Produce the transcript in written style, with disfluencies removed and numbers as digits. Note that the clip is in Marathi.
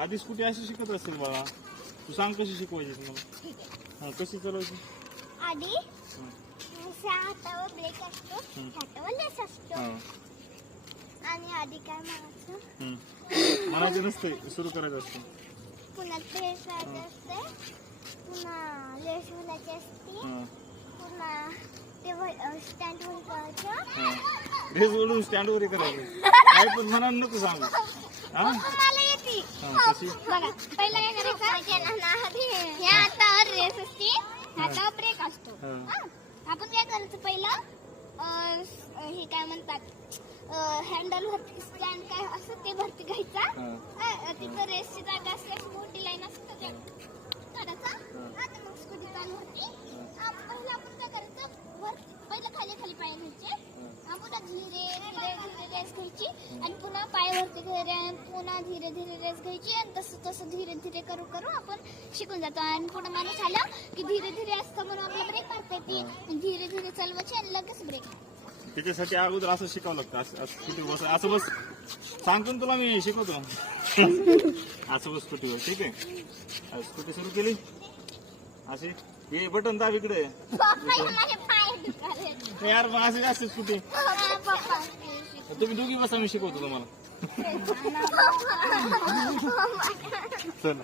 आधी स्कूटी अशी शिकत असेल बाळा. तू सांग कशी शिकवायची तुम्हाला. ठीक आहे. हा कशी चालवायची. आधी हातावर ब्रेक असतो, हातावर लेस असतो. आणि आधी काय म्हणायचं, म्हणायचं नसते, सुरू करायचं असतं. पुन्हा प्रेस करायचं असते, पुन्हा लेस घालायची असते, पुन्हा ते स्टँड वर करायचं. रेस बोलून स्टँड वर करायचं. काय पण म्हणा नको सांगू. मला येते. बघा पहिला काय करायचं, ह्या हातावर रेस असते, हातावर ब्रेक असतो. आपण काय करायचं पहिलं, हे काय म्हणतात, हँडल वरती स्टँड काय असं ते भरती घ्यायचा. तिथं रेसची जागा असल्यास मोठी लाईन असते ते काढायचा. मग स्कूटी चालू होती. पहिलं आपण काय करायचं, पहिलं खाली खाली पाय घ्यायचे, पुन्हा धीरे धीरे धीरे रेस घ्यायची, आणि पुन्हा पाय वरती घ्यायचे, पुन्हा धीरे धीरे रेस घ्यायची, आणि तसं तसं धीरे धीरे करू करू आपण शिकून जातो. आणि पुढे माणूस आला की धीरे धीरे असतं म्हणून आपला ब्रेक मारता येते, धीरे धीरे चालवायची आणि लगेच ब्रेक. त्याच्यासाठी अगोदर असं शिकावं लागतं. असं बस सांगतो तुला मी शिकवतो. असं बस स्कूटीवर. ठीक आहे. स्कूटी सुरू केली अशी, हे बटन दाब इकडे. यार मग असे असते स्कूटी. तुम्ही दोघी बसा, मी शिकवतो तुम्हाला. चला.